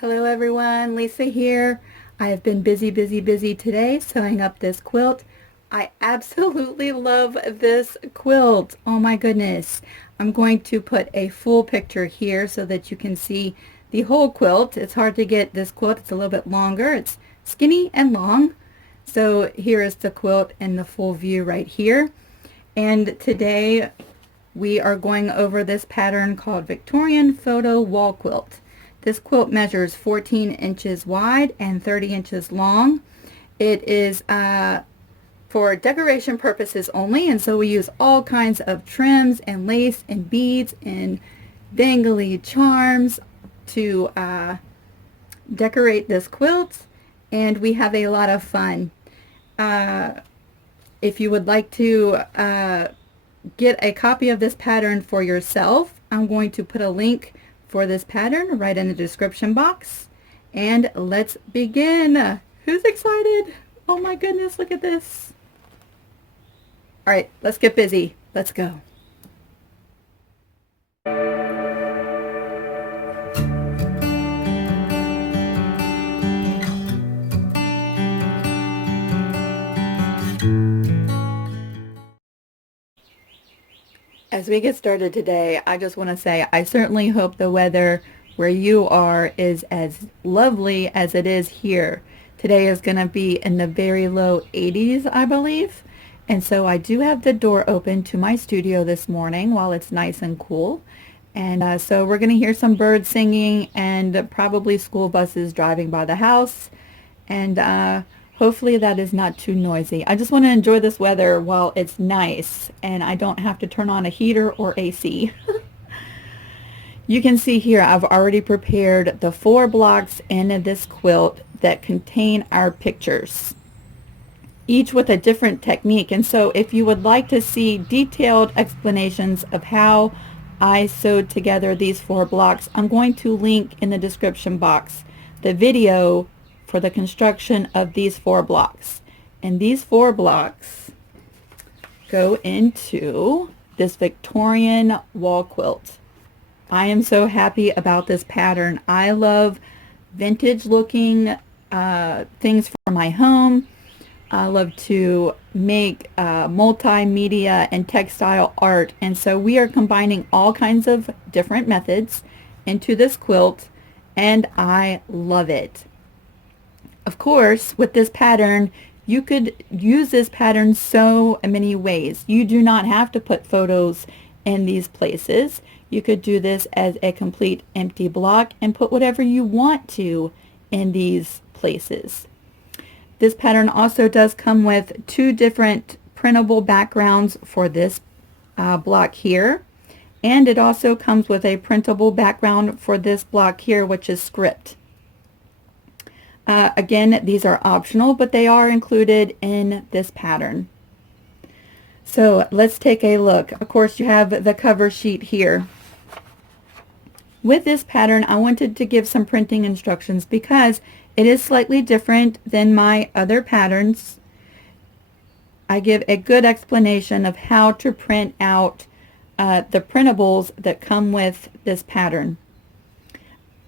Hello everyone, Lisa here. I have been busy today sewing up this quilt. I absolutely love this quilt. Oh my goodness. I'm going to put a full picture here so that you can see the whole quilt. It's hard to get this quilt. It's a little bit longer. It's skinny and long. So here is the quilt in the full view right here. And today we are going over this pattern called Victorian Photo Wall Quilt. This quilt measures 14 inches wide and 30 inches long. It is for decoration purposes only, and so we use all kinds of trims and lace and beads and dangly charms to decorate this quilt, and we have a lot of fun. If you would like to get a copy of this pattern for yourself, I'm going to put a link for this pattern right in the description box. And let's begin. Who's excited? Oh my goodness, look at this. All right, let's get busy. Let's go. As we get started today, I just want to say I certainly hope the weather where you are is as lovely as it is here. Today is going to be in the very low 80s, I believe. And so I do have the door open to my studio this morning while it's nice and cool. And so we're going to hear some birds singing and probably school buses driving by the house. And hopefully that is not too noisy. I just want to enjoy this weather while it's nice and I don't have to turn on a heater or AC. You can see here I've already prepared the 4 blocks in this quilt that contain our pictures, each with a different technique. And so if you would like to see detailed explanations of how I sewed together these 4 blocks, I'm going to link in the description box the video for the construction of these 4 blocks. And these 4 blocks go into this Victorian wall quilt. I am so happy about this pattern. I love vintage looking things for my home. I love to make multimedia and textile art, and so we are combining all kinds of different methods into this quilt, and I love it. Of course, with this pattern, you could use this pattern so many ways. You do not have to put photos in these places. You could do this as a complete empty block and put whatever you want to in these places. This pattern also does come with 2 different printable backgrounds for this block here. And it also comes with a printable background for this block here, which is script. Again, these are optional, but they are included in this pattern. So let's take a look. Of course, you have the cover sheet here. With this pattern, I wanted to give some printing instructions because it is slightly different than my other patterns. I give a good explanation of how to print out the printables that come with this pattern.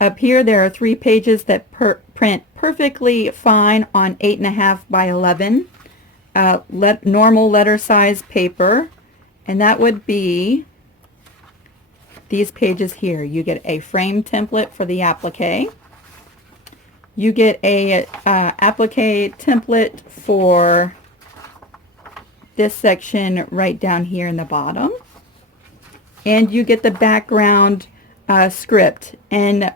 Up here there are 3 pages that print perfectly fine on 8.5 by 11 normal letter size paper, and that would be these pages here. You get a frame template for the applique. You get a applique template for this section right down here in the bottom, and you get the background script. And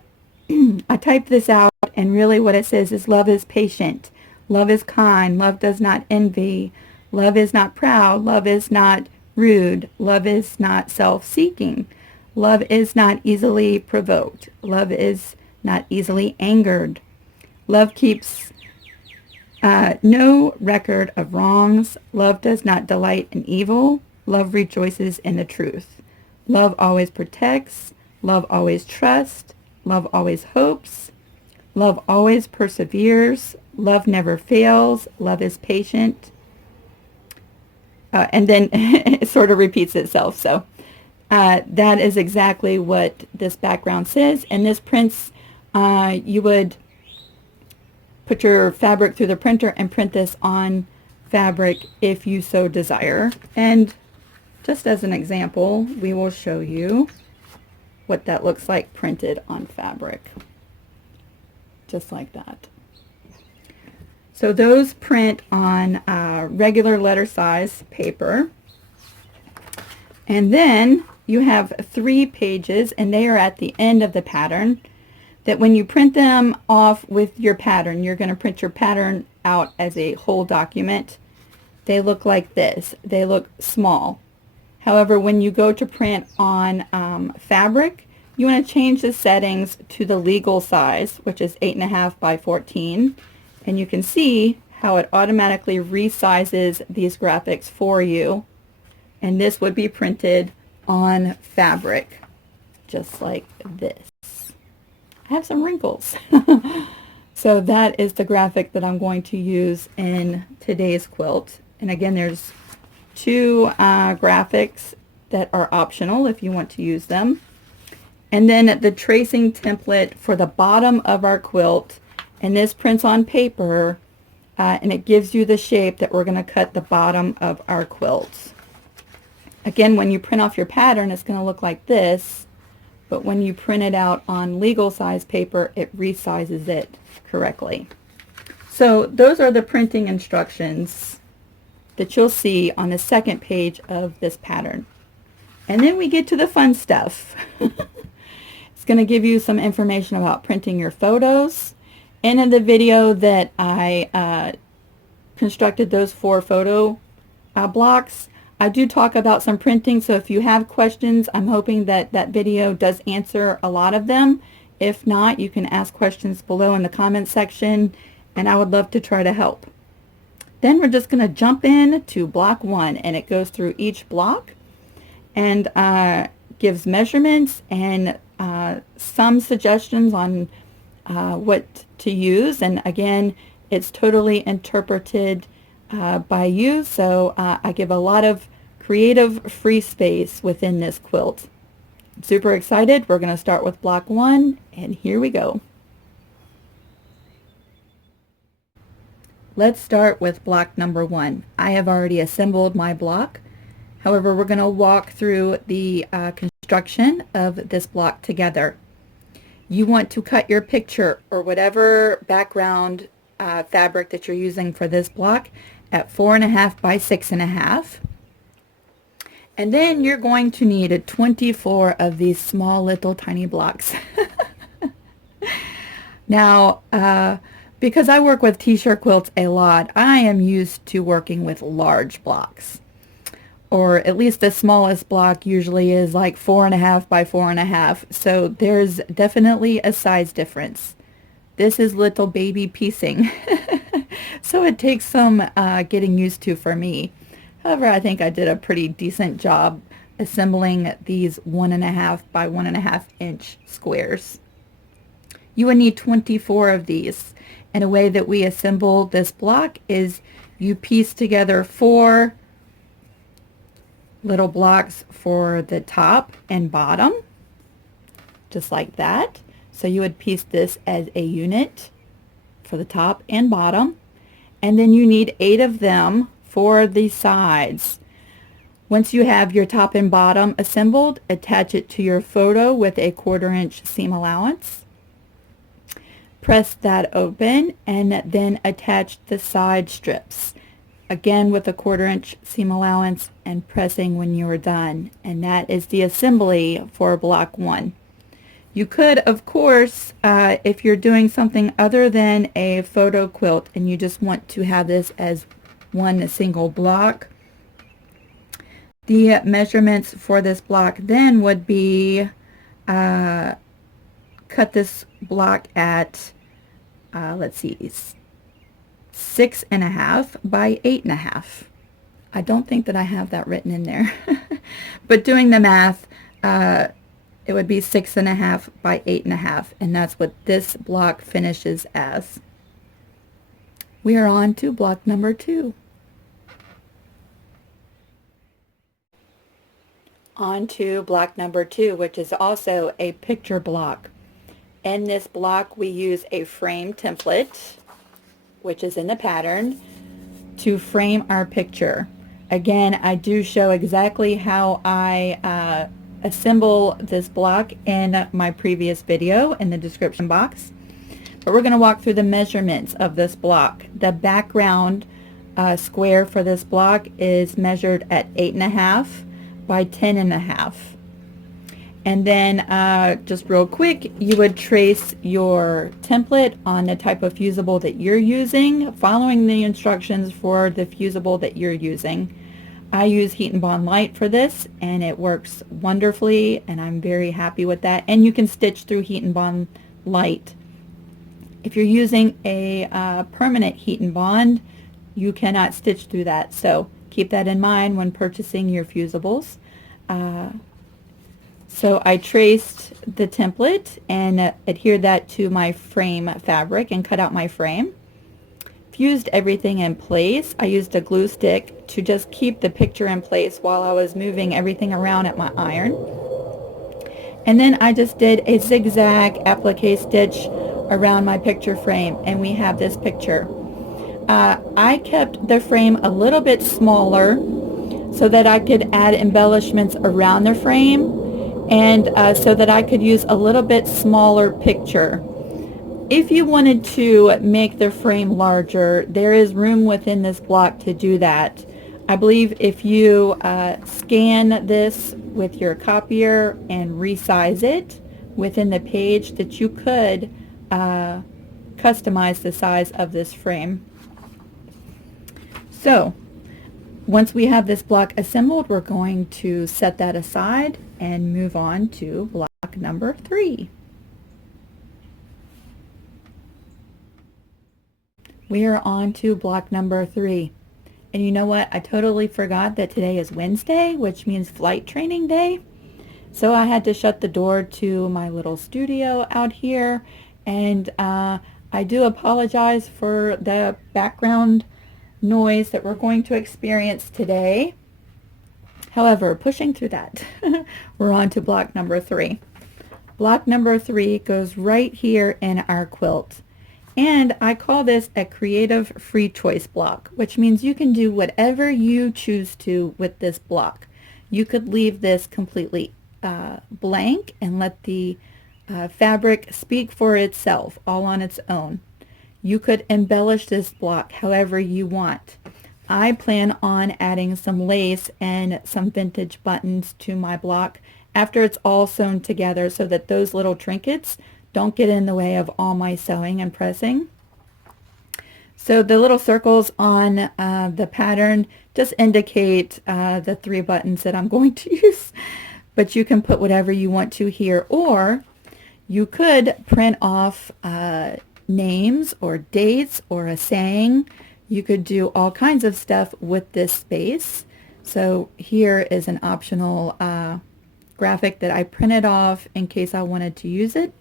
I typed this out, and really what it says is love is patient, love is kind, love does not envy, love is not proud, love is not rude, love is not self-seeking, love is not easily provoked, love is not easily angered, love keeps no record of wrongs, love does not delight in evil, love rejoices in the truth, love always protects, love always trusts, love always hopes, love always perseveres, love never fails, love is patient. And then it sort of repeats itself. So that is exactly what this background says. And this prints You would put your fabric through the printer and print this on fabric if you so desire. And just as an example, we will show you what that looks like printed on fabric. Just like that. So those print on regular letter size paper. And then you have 3 pages, and they are at the end of the pattern, that when you print them off with your pattern, you're going to print your pattern out as a whole document. They look like this. They look small. However, when you go to print on fabric, you want to change the settings to the legal size, which is 8.5 by 14. And you can see how it automatically resizes these graphics for you. And this would be printed on fabric, just like this. I have some wrinkles. So that is the graphic that I'm going to use in today's quilt. And again, there's 2 graphics that are optional if you want to use them. And then the tracing template for the bottom of our quilt, and this prints on paper, and it gives you the shape that we're going to cut the bottom of our quilt. Again, when you print off your pattern, it's going to look like this, but when you print it out on legal size paper, it resizes it correctly. So those are the printing instructions that you'll see on the second page of this pattern. And then we get to the fun stuff. It's going to give you some information about printing your photos. And in the video that I constructed those 4 photo blocks, I do talk about some printing, so if you have questions, I'm hoping that that video does answer a lot of them. If not, you can ask questions below in the comments section, and I would love to try to help. Then we're just going to jump in to block 1, and it goes through each block and gives measurements and some suggestions on what to use. And again, it's totally interpreted by you, so I give a lot of creative free space within this quilt. I'm super excited. We're going to start with block 1, and here we go. Let's start with block number 1. I have already assembled my block. However, we're going to walk through the construction of this block together. You want to cut your picture or whatever background fabric that you're using for this block at 4.5 by 6.5. And then you're going to need 24 of these small little tiny blocks. Now, because I work with t-shirt quilts a lot, I am used to working with large blocks. Or at least the smallest block usually is like 4.5 by 4.5. So there's definitely a size difference. This is little baby piecing. So it takes some getting used to for me. However, I think I did a pretty decent job assembling these 1.5 by 1.5 inch squares. You would need 24 of these. And a way that we assemble this block is you piece together 4 little blocks for the top and bottom, just like that. So you would piece this as a unit for the top and bottom, and then you need 8 of them for the sides. Once you have your top and bottom assembled, attach it to your photo with a 1/4 inch seam allowance. Press that open and then attach the side strips. Again with a 1/4 inch seam allowance and pressing when you are done. And that is the assembly for block 1. You could, of course, if you're doing something other than a photo quilt and you just want to have this as one single block, the measurements for this block then would be cut this block at, let's see, 6.5 by 8.5. I don't think that I have that written in there. But doing the math, it would be 6.5 by 8.5, and that's what this block finishes as. We are on to block number 2. On to block number 2, which is also a picture block. In this block, we use a frame template, which is in the pattern, to frame our picture. Again, I do show exactly how I assemble this block in my previous video in the description box. But we're going to walk through the measurements of this block. The background square for this block is measured at 8.5 by 10.5. And then just real quick, you would trace your template on the type of fusible that you're using, following the instructions for the fusible that you're using. I use Heat and Bond Light for this, and it works wonderfully, and I'm very happy with that. And you can stitch through Heat and Bond Light. If you're using a permanent Heat and Bond, you cannot stitch through that, so keep that in mind when purchasing your fusibles. So I traced the template and adhered that to my frame fabric and cut out my frame. Fused everything in place. I used a glue stick to just keep the picture in place while I was moving everything around at my iron. And then I just did a zigzag applique stitch around my picture frame, and we have this picture. I kept the frame a little bit smaller so that I could add embellishments around the frame, and so that I could use a little bit smaller picture. If you wanted to make the frame larger, there is room within this block to do that. I believe if you scan this with your copier and resize it within the page, that you could customize the size of this frame. So once we have this block assembled, we're going to set that aside and move on to block number 3. We are on to block number 3. And you know what? I totally forgot that today is Wednesday, which means flight training day. So I had to shut the door to my little studio out here, and I do apologize for the background noise that we're going to experience today. However, pushing through that, we're on to block number 3. Block number 3 goes right here in our quilt. And I call this a creative free choice block, which means you can do whatever you choose to with this block. You could leave this completely blank and let the fabric speak for itself, all on its own. You could embellish this block however you want. I plan on adding some lace and some vintage buttons to my block after it's all sewn together, so that those little trinkets don't get in the way of all my sewing and pressing. So the little circles on the pattern just indicate the 3 buttons that I'm going to use, but you can put whatever you want to here, or you could print off names or dates or a saying. You could do all kinds of stuff with this space. So here is an optional graphic that I printed off in case I wanted to use it.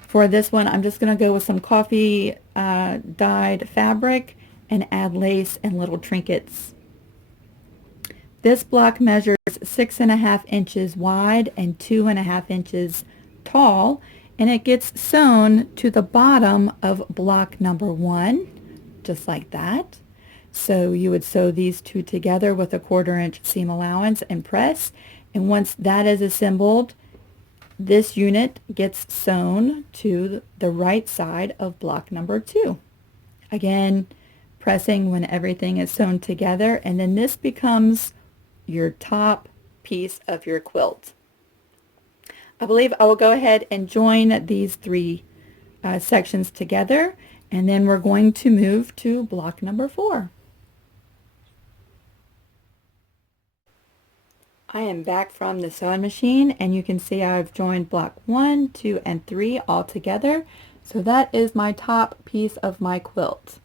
For this one, I'm just going to go with some coffee dyed fabric and add lace and little trinkets. This block measures 6.5 inches wide and 2.5 inches tall, and it gets sewn to the bottom of block number 1, just like that. So you would sew these two together with a 1/4 inch seam allowance and press, and once that is assembled, this unit gets sewn to the right side of block number 2. Again, pressing when everything is sewn together, and then this becomes your top piece of your quilt. I believe I will go ahead and join these 3 sections together, and then we're going to move to block number 4. I am back from the sewing machine, and you can see I've joined block 1, 2, and 3 all together. So that is my top piece of my quilt.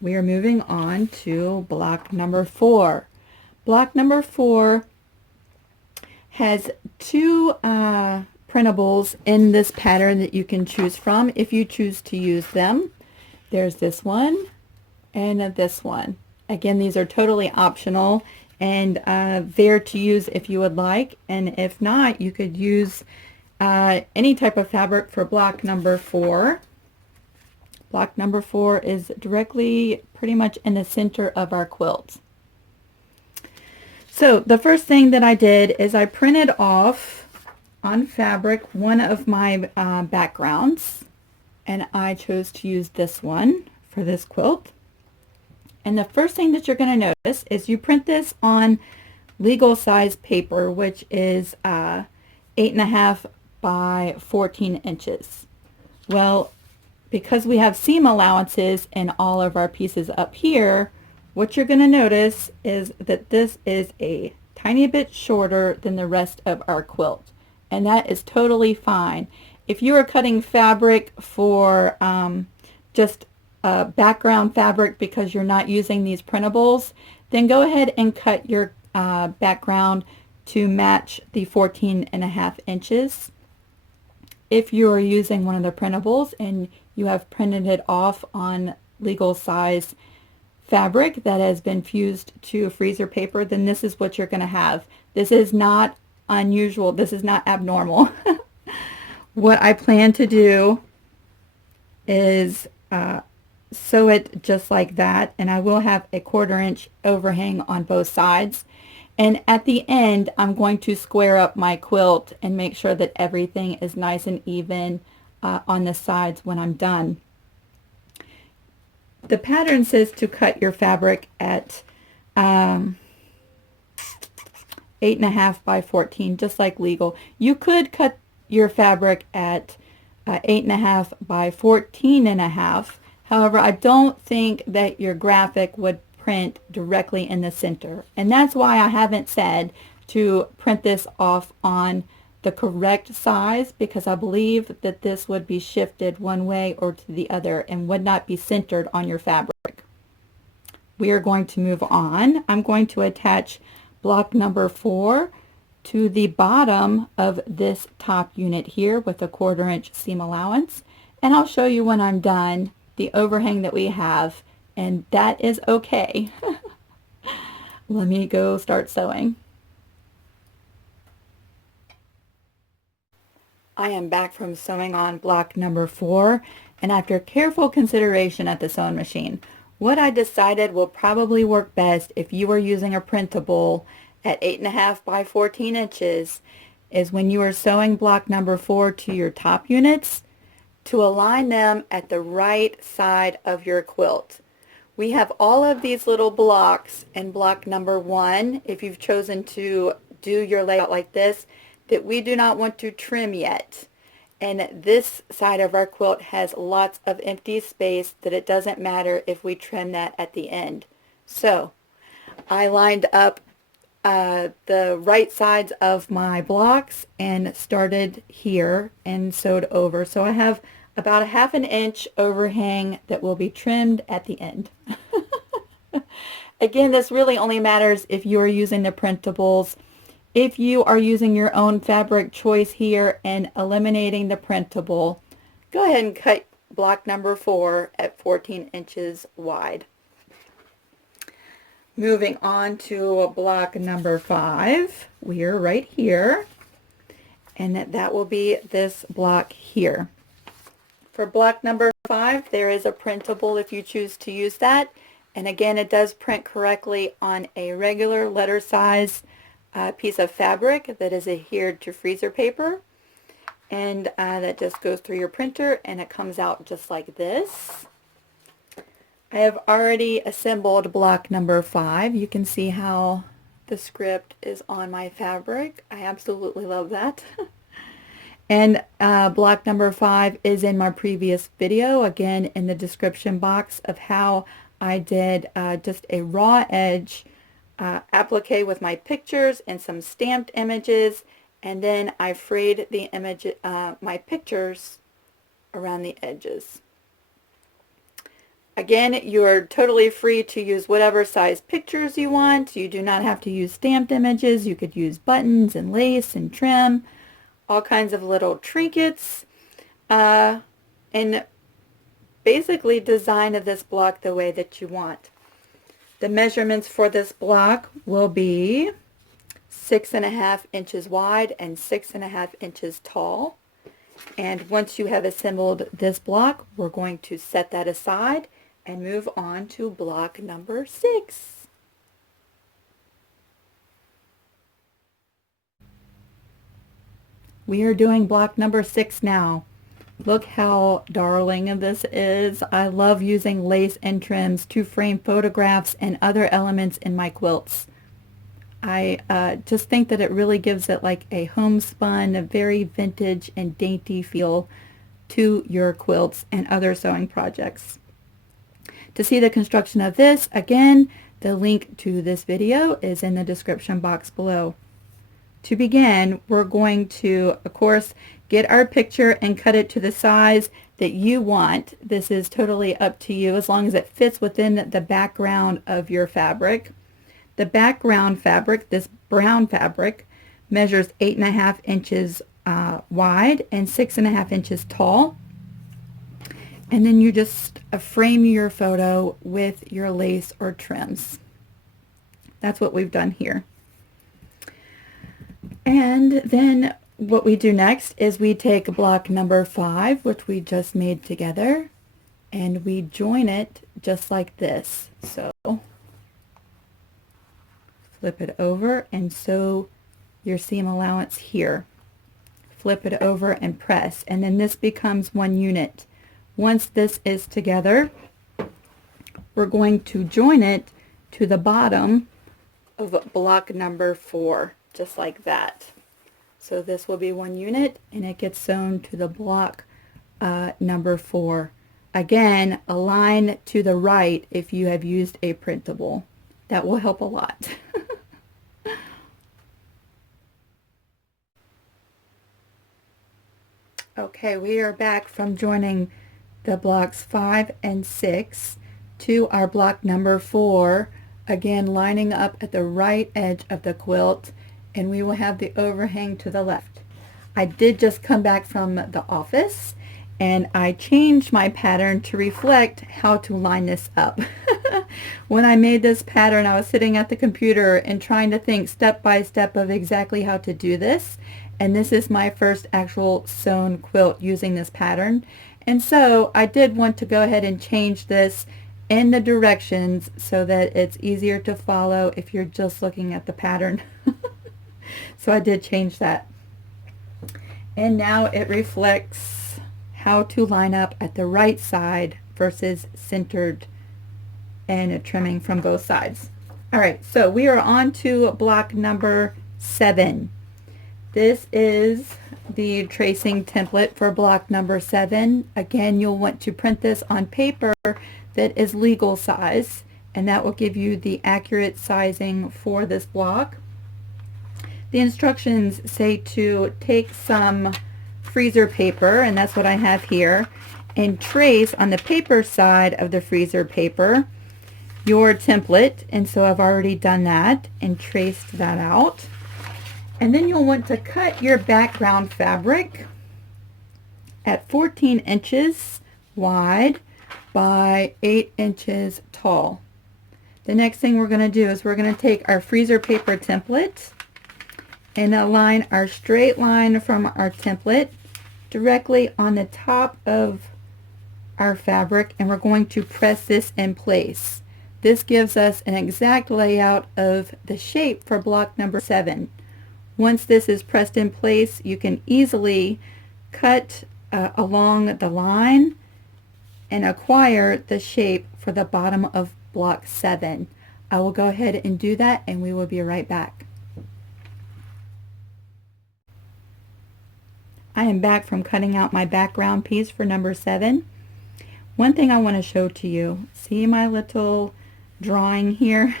We are moving on to block number 4. Block number 4 has 2 printables in this pattern that you can choose from if you choose to use them. There's this one and this one. Again, these are totally optional and there to use if you would like, and if not, you could use any type of fabric for block number 4. Block number 4 is directly pretty much in the center of our quilt. So the first thing that I did is I printed off on fabric one of my backgrounds, and I chose to use this one for this quilt. And the first thing that you're going to notice is you print this on legal size paper, which is 8.5 by 14 inches. Well, because we have seam allowances in all of our pieces up here, what you're going to notice is that this is a tiny bit shorter than the rest of our quilt, and that is totally fine. If you are cutting fabric for just background fabric because you're not using these printables, then go ahead and cut your background to match the 14.5 inches. If you are using one of the printables and you have printed it off on legal size fabric that has been fused to freezer paper, then this is what you're going to have. This is not unusual. This is not abnormal. What I plan to do is sew it just like that, and I will have a 1/4 inch overhang on both sides. And at the end, I'm going to square up my quilt and make sure that everything is nice and even on the sides when I'm done. The pattern says to cut your fabric at 8.5 by 14, just like legal. You could cut your fabric at 8.5 by 14.5. However, I don't think that your graphic would print directly in the center, and that's why I haven't said to print this off on the correct size, because I believe that this would be shifted one way or to the other and would not be centered on your fabric. We are going to move on. I'm going to attach block number 4 to the bottom of this top unit here with a 1/4 inch seam allowance, and I'll show you when I'm done the overhang that we have, and that is okay. Let me go start sewing. I am back from sewing on block number 4, and after careful consideration at the sewing machine, what I decided will probably work best if you are using a printable at 8.5 by 14 inches is when you are sewing block number 4 to your top units, to align them at the right side of your quilt. We have all of these little blocks in block number 1, if you've chosen to do your layout like this, that we do not want to trim yet. And this side of our quilt has lots of empty space that it doesn't matter if we trim that at the end. So I lined up the right sides of my blocks and started here and sewed over. So I have about a 1/2 inch overhang that will be trimmed at the end. Again, this really only matters if you are using the printables. If you are using your own fabric choice here and eliminating the printable, go ahead and cut block number 4 at 14 inches wide. Moving on to block number 5, we are right here, and that will be this block here. For block number 5, there is a printable if you choose to use that, and again, it does print correctly on a regular letter size piece of fabric that is adhered to freezer paper, and that just goes through your printer and it comes out just like this. I have already assembled block number 5. You can see how the script is on my fabric. I absolutely love that. And block number 5 is in my previous video, again in the description box, of how I did just a raw edge applique with my pictures and some stamped images, and then I frayed the image, my pictures around the edges. Again, you are totally free to use whatever size pictures you want. You do not have to use stamped images. You could use buttons and lace and trim, all kinds of little trinkets, and basically design this block the way that you want. The measurements for this block will be 6.5 inches wide and 6.5 inches tall. And once you have assembled this block, we're going to set that aside and move on to block number 6. We are doing block number 6 now. Look how darling this is. I love using lace and trims to frame photographs and other elements in my quilts. I just think that it really gives it like a homespun, a very vintage and dainty feel to your quilts and other sewing projects. To see the construction of this, again, the link to this video is in the description box below. To begin, we're going to, of course, get our picture and cut it to the size that you want. This is totally up to you as long as it fits within the background of your fabric. The background fabric, this brown fabric, measures 8.5 inches wide and 6.5 inches tall. And then you just frame your photo with your lace or trims. That's what we've done here. And then what we do next is we take block number 5, which we just made together, and we join it just like this. So flip it over and sew your seam allowance here. Flip it over and press, and then this becomes one unit. Once this is together, we're going to join it to the bottom of block number 4, just like that. So this will be one unit, and it gets sewn to the block number 4. Again, align to the right if you have used a printable. That will help a lot. Okay, we are back from joining the blocks 5 and 6 to our block number 4, again lining up at the right edge of the quilt, and we will have the overhang to the left. I did just come back from the office, and I changed my pattern to reflect how to line this up. When I made this pattern, I was sitting at the computer and trying to think step by step of exactly how to do this, and this is my first actual sewn quilt using this pattern. And so I did want to go ahead and change this in the directions so that it's easier to follow if you're just looking at the pattern. So I did change that. And now it reflects how to line up at the right side versus centered and trimming from both sides. All right, so we are on to block number 7. This is the tracing template for block number 7. Again, you'll want to print this on paper that is legal size, and that will give you the accurate sizing for this block. The instructions say to take some freezer paper, and that's what I have here, and trace on the paper side of the freezer paper your template. And so I've already done that and traced that out. And then you'll want to cut your background fabric at 14 inches wide by 8 inches tall. The next thing we're going to do is we're going to take our freezer paper template and align our straight line from our template directly on the top of our fabric, and we're going to press this in place. This gives us an exact layout of the shape for block number 7. Once this is pressed in place, you can easily cut along the line and acquire the shape for the bottom of block 7. I will go ahead and do that, and we will be right back. I am back from cutting out my background piece for number 7. One thing I want to show to you, see my little drawing here?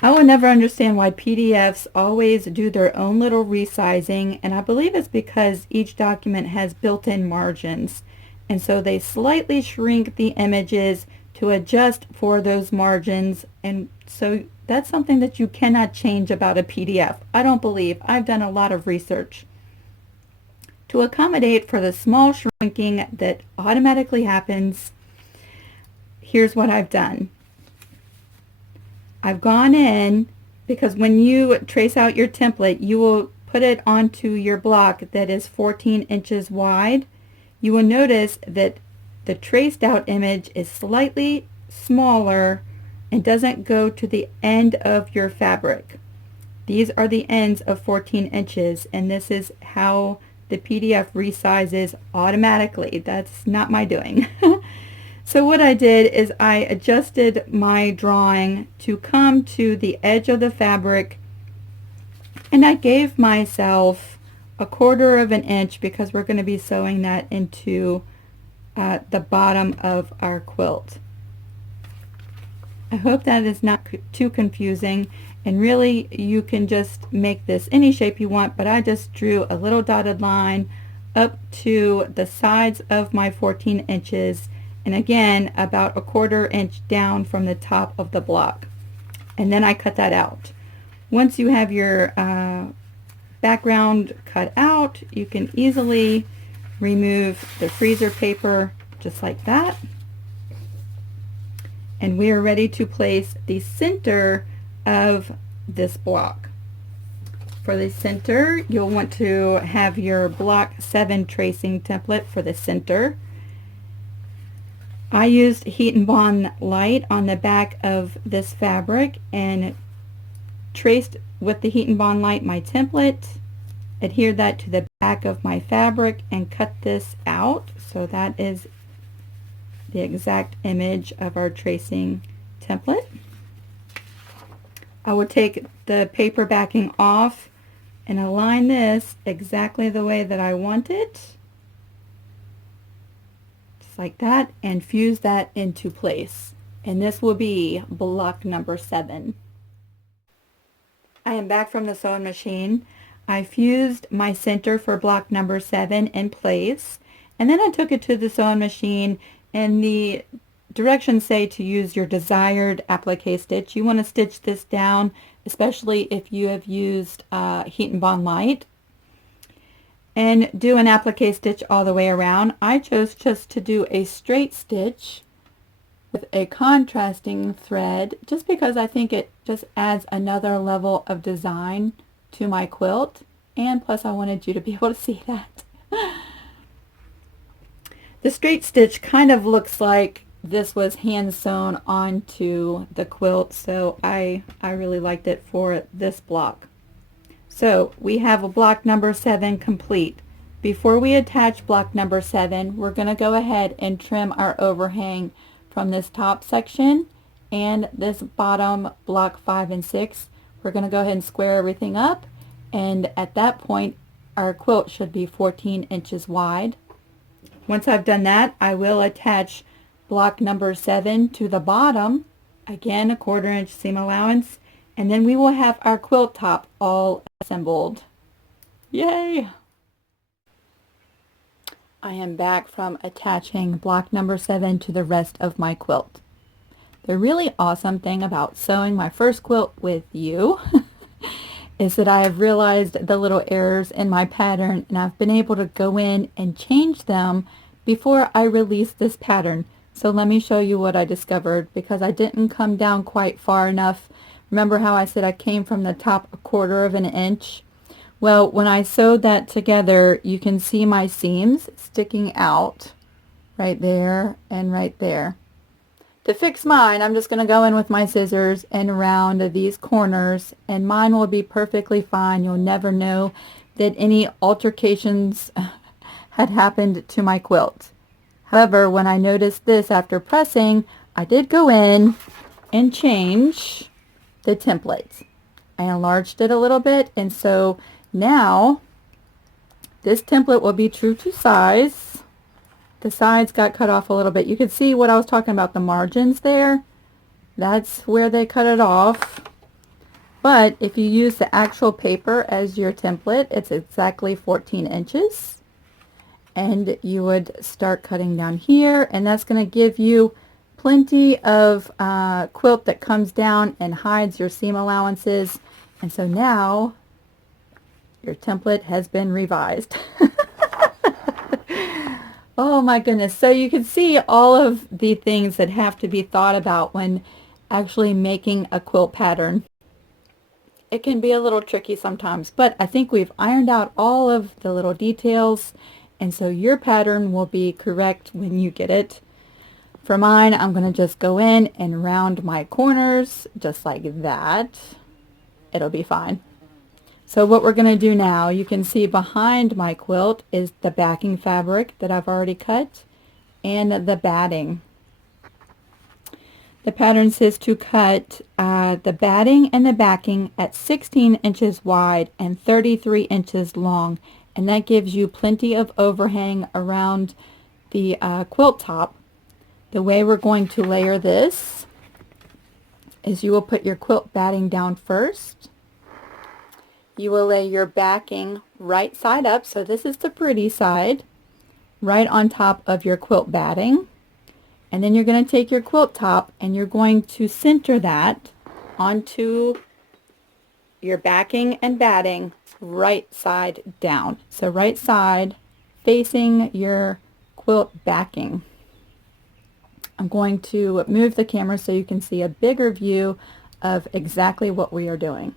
I will never understand why PDFs always do their own little resizing, and I believe it's because each document has built-in margins, and so they slightly shrink the images to adjust for those margins, and so that's something that you cannot change about a PDF. I don't believe. I've done a lot of research. To accommodate for the small shrinking that automatically happens, here's what I've done. I've gone in because when you trace out your template, you will put it onto your block that is 14 inches wide. You will notice that the traced out image is slightly smaller and doesn't go to the end of your fabric. These are the ends of 14 inches, and this is how the PDF resizes automatically. That's not my doing. So what I did is I adjusted my drawing to come to the edge of the fabric, and I gave myself a 1/4 of an inch because we're going to be sewing that into the bottom of our quilt. I hope that is not too confusing, and really you can just make this any shape you want, but I just drew a little dotted line up to the sides of my 14 inches, and again about a 1/4 inch down from the top of the block, and then I cut that out. Once you have your background cut out, you can easily remove the freezer paper just like that. And we are ready to place the center of this block. For the center, you'll want to have your block 7 tracing template for the center. I used Heat and Bond Light on the back of this fabric and traced with the Heat and Bond Light my template, adhered that to the back of my fabric, and cut this out. So that is the exact image of our tracing template. I will take the paper backing off and align this exactly the way that I want it, just like that, and fuse that into place. And this will be block number 7. I am back from the sewing machine. I fused my center for block number 7 in place, and then I took it to the sewing machine, and the directions say to use your desired applique stitch. You want to stitch this down, especially if you have used Heat and Bond Light, and do an applique stitch all the way around. I chose just to do a straight stitch with a contrasting thread, just because I think it just adds another level of design to my quilt, and plus I wanted you to be able to see that. The straight stitch kind of looks like this was hand sewn onto the quilt, so I really liked it for this block. So we have a block number 7 complete. Before we attach block number 7, we're going to go ahead and trim our overhang from this top section and this bottom block 5 and 6. We're going to go ahead and square everything up, and at that point our quilt should be 14 inches wide. Once I've done that, I will attach block number 7 to the bottom, again a 1/4 inch seam allowance, and then we will have our quilt top all assembled. Yay! I am back from attaching block number 7 to the rest of my quilt. The really awesome thing about sewing my first quilt with you is that I have realized the little errors in my pattern, and I've been able to go in and change them before I release this pattern. So let me show you what I discovered, because I didn't come down quite far enough. Remember how I said I came from the top a 1/4 of an inch? Well, when I sewed that together, you can see my seams sticking out right there and right there. To fix mine, I'm just going to go in with my scissors and round these corners, and mine will be perfectly fine. You'll never know that any altercations had happened to my quilt. However, when I noticed this after pressing, I did go in and change the template. I enlarged it a little bit, and so now this template will be true to size. The sides got cut off a little bit. You can see what I was talking about, the margins there. That's where they cut it off. But if you use the actual paper as your template, it's exactly 14 inches. And you would start cutting down here, and that's going to give you plenty of quilt that comes down and hides your seam allowances. And so now your template has been revised. Oh my goodness. So you can see all of the things that have to be thought about when actually making a quilt pattern. it can be a little tricky sometimes, but I think we've ironed out all of the little details, and so your pattern will be correct when you get it. For mine, I'm going to just go in and round my corners just like that. It'll be fine. So what we're going to do now, you can see behind my quilt is the backing fabric that I've already cut and the batting. The pattern says to cut the batting and the backing at 16 inches wide and 33 inches long, and that gives you plenty of overhang around the quilt top. The way we're going to layer this is you will put your quilt batting down first. You will lay your backing right side up, so this is the pretty side, right on top of your quilt batting. And then you're going to take your quilt top and you're going to center that onto your backing and batting right side down. So right side facing your quilt backing. I'm going to move the camera so you can see a bigger view of exactly what we are doing.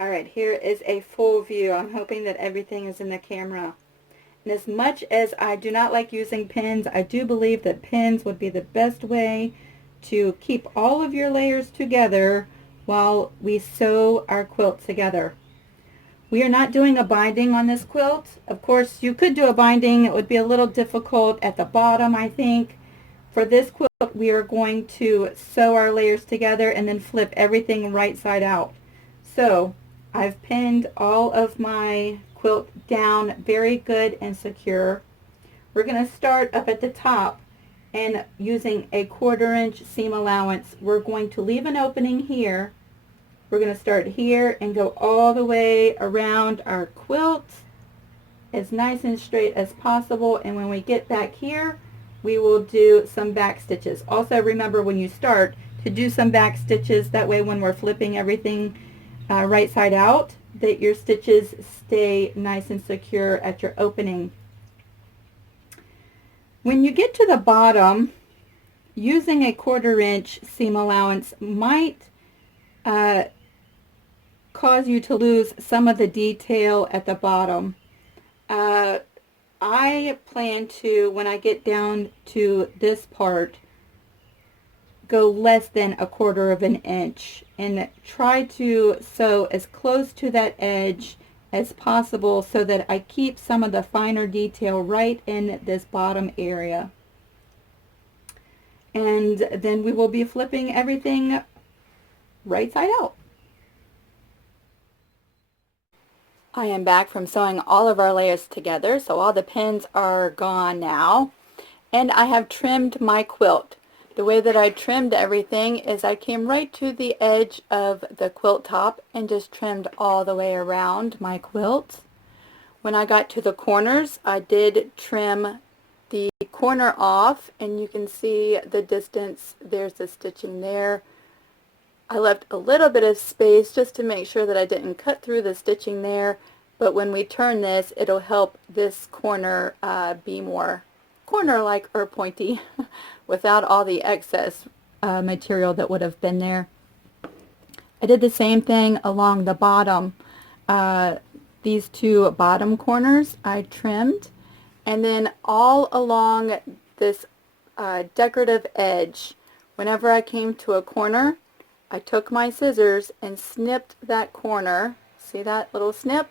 All right, here is a full view. I'm hoping that everything is in the camera. And as much as I do not like using pins, I do believe that pins would be the best way to keep all of your layers together while we sew our quilt together. We are not doing a binding on this quilt. Of course, you could do a binding. It would be a little difficult at the bottom, I think. For this quilt, we are going to sew our layers together and then flip everything right side out. So I've pinned all of my quilt down very good and secure. We're going to start up at the top, and using a 1/4 inch seam allowance, we're going to leave an opening here. We're going to start here and go all the way around our quilt as nice and straight as possible, and when we get back here we will do some back stitches. Also remember when you start to do some back stitches, that way when we're flipping everything right side out, that your stitches stay nice and secure at your opening. When you get to the bottom, using a 1/4 inch seam allowance might cause you to lose some of the detail at the bottom. I plan to, when I get down to this part, go less than a 1/4 inch and try to sew as close to that edge as possible so that I keep some of the finer detail right in this bottom area. And then we will be flipping everything right side out. I am back from sewing all of our layers together, so all the pins are gone now, and I have trimmed my quilt. The way that I trimmed everything is I came right to the edge of the quilt top and just trimmed all the way around my quilt. When I got to the corners, I did trim the corner off, and you can see the distance. There's the stitching there. I left a little bit of space just to make sure that I didn't cut through the stitching there, but when we turn this, it'll help this corner be more corner-like or pointy without all the excess material that would have been there. I did the same thing along the bottom. These two bottom corners I trimmed, and then all along this decorative edge, whenever I came to a corner, I took my scissors and snipped that corner. See that little snip?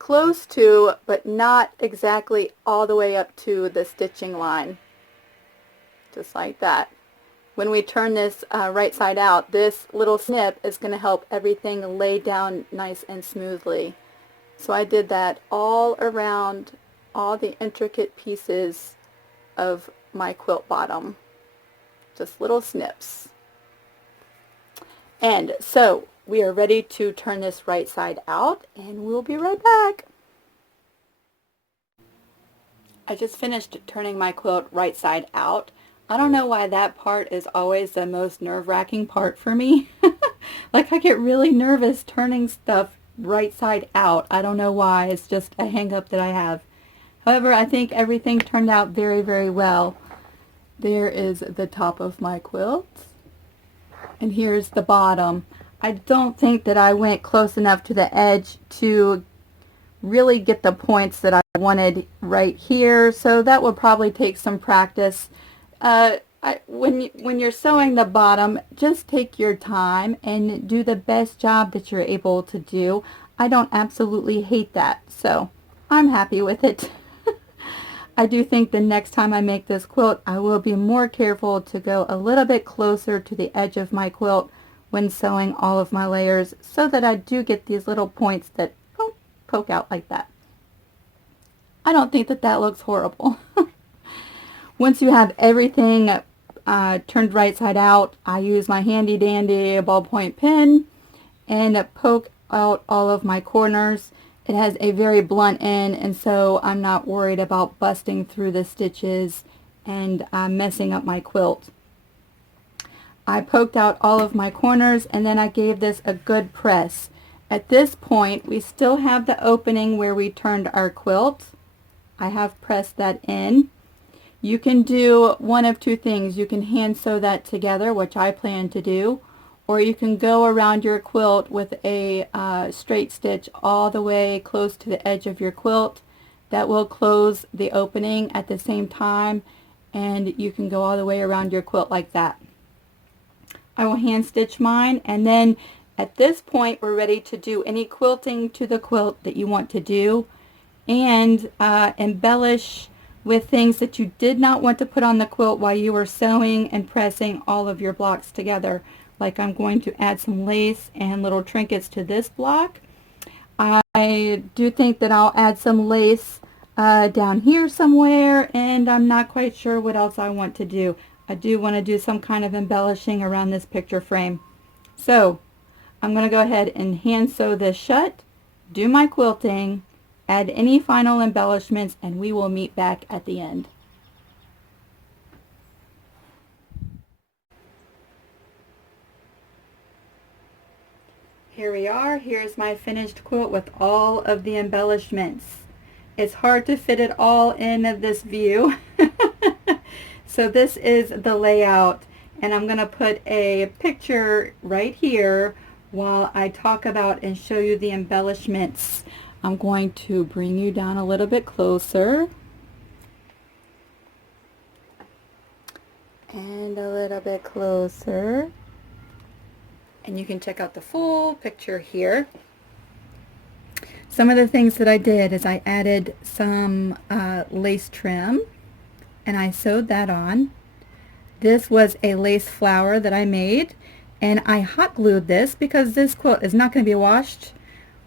Close to, but not exactly all the way up to the stitching line. Just like that. When we turn this right side out, this little snip is going to help everything lay down nice and smoothly. So I did that all around all the intricate pieces of my quilt bottom. Just little snips. And so we are ready to turn this right side out, and we'll be right back. I just finished turning my quilt right side out. I don't know why that part is always the most nerve-wracking part for me. Like, I get really nervous turning stuff right side out. I don't know why. It's just a hang-up that I have. However, I think everything turned out very, very well. There is the top of my quilt. And here's the bottom. I don't think that I went close enough to the edge to really get the points that I wanted right here, so that will probably take some practice. When you're sewing the bottom, just take your time and do the best job that you're able to do. I don't absolutely hate that, so I'm happy with it. I do think the next time I make this quilt, I will be more careful to go a little bit closer to the edge of my quilt when sewing all of my layers, so that I do get these little points that poke out like that. I don't think that that looks horrible. Once you have everything turned right side out, I use my handy dandy ballpoint pen and poke out all of my corners. It has a very blunt end, and so I'm not worried about busting through the stitches and messing up my quilt. I poked out all of my corners, and then I gave this a good press. At this point, we still have the opening where we turned our quilt. I have pressed that in. You can do one of two things. You can hand sew that together, which I plan to do, or you can go around your quilt with a straight stitch all the way close to the edge of your quilt. That will close the opening at the same time, and you can go all the way around your quilt like that. I will hand stitch mine, and then at this point we're ready to do any quilting to the quilt that you want to do, and embellish with things that you did not want to put on the quilt while you were sewing and pressing all of your blocks together. Like, I'm going to add some lace and little trinkets to this block. I do think that I'll add some lace down here somewhere, and I'm not quite sure what else I want to do. I do want to do some kind of embellishing around this picture frame. So I'm going to go ahead and hand sew this shut, do my quilting, add any final embellishments, and we will meet back at the end. Here we are. Here's my finished quilt with all of the embellishments. It's hard to fit it all in this view. So this is the layout, and I'm going to put a picture right here while I talk about and show you the embellishments. I'm going to bring you down a little bit closer and a little bit closer, and you can check out the full picture here. Some of the things that I did is I added some lace trim, and I sewed that on. This was a lace flower that I made, and I hot glued this because this quilt is not going to be washed.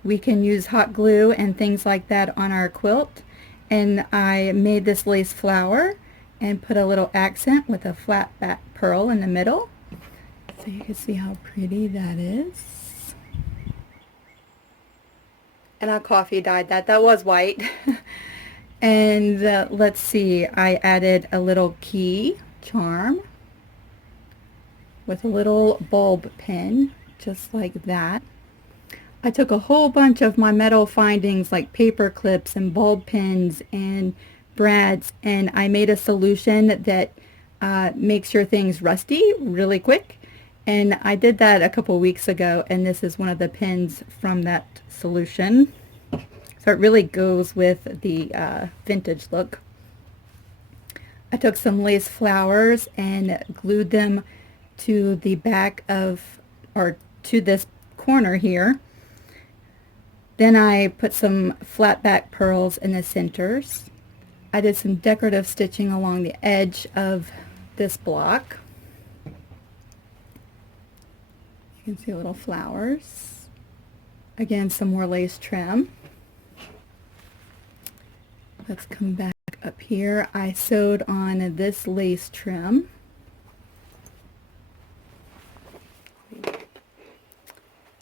We can use hot glue and things like that on our quilt, and I made this lace flower and put a little accent with a flat back pearl in the middle, so you can see how pretty that is. And I coffee dyed that. That was white. And let's see, I added a little key charm with a little bulb pin, just like that. I took a whole bunch of my metal findings like paper clips and bulb pins and brads, and I made a solution that makes your things rusty really quick. And I did that a couple weeks ago, and this is one of the pins from that solution. So it really goes with the vintage look. I took some lace flowers and glued them to the back of, or to this corner here. Then I put some flat back pearls in the centers. I did some decorative stitching along the edge of this block. You can see little flowers. Again, some more lace trim. Let's come back up here. I sewed on this lace trim.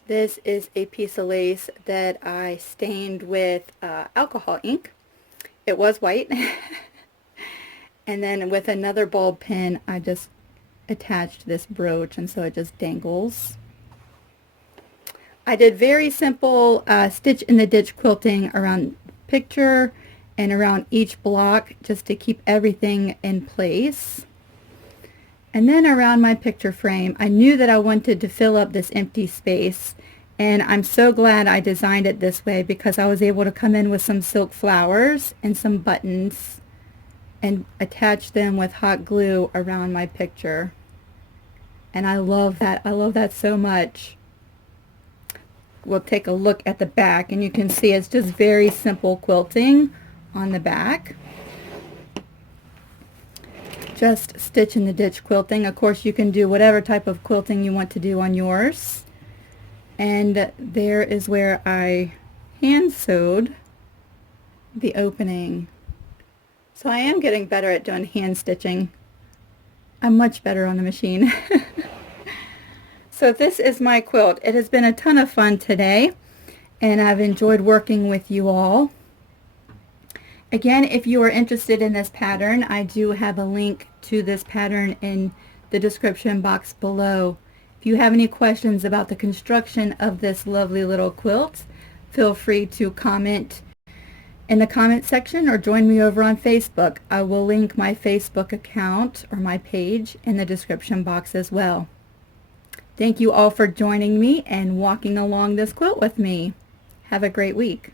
This is a piece of lace that I stained with alcohol ink. It was white. And then with another bulb pin, I just attached this brooch, and so it just dangles. I did very simple stitch in the ditch quilting around the picture and around each block, just to keep everything in place. And then around my picture frame, I knew that I wanted to fill up this empty space, and I'm so glad I designed it this way because I was able to come in with some silk flowers and some buttons and attach them with hot glue around my picture. And I love that. I love that so much. We'll take a look at the back, and you can see it's just very simple quilting on the back. Just stitch in the ditch quilting. Of course, you can do whatever type of quilting you want to do on yours. And there is where I hand sewed the opening. So I am getting better at doing hand stitching. I'm much better on the machine. So this is my quilt. It has been a ton of fun today, and I've enjoyed working with you all. Again, if you are interested in this pattern, I do have a link to this pattern in the description box below. If you have any questions about the construction of this lovely little quilt, feel free to comment in the comment section or join me over on Facebook. I will link my Facebook account or my page in the description box as well. Thank you all for joining me and walking along this quilt with me. Have a great week.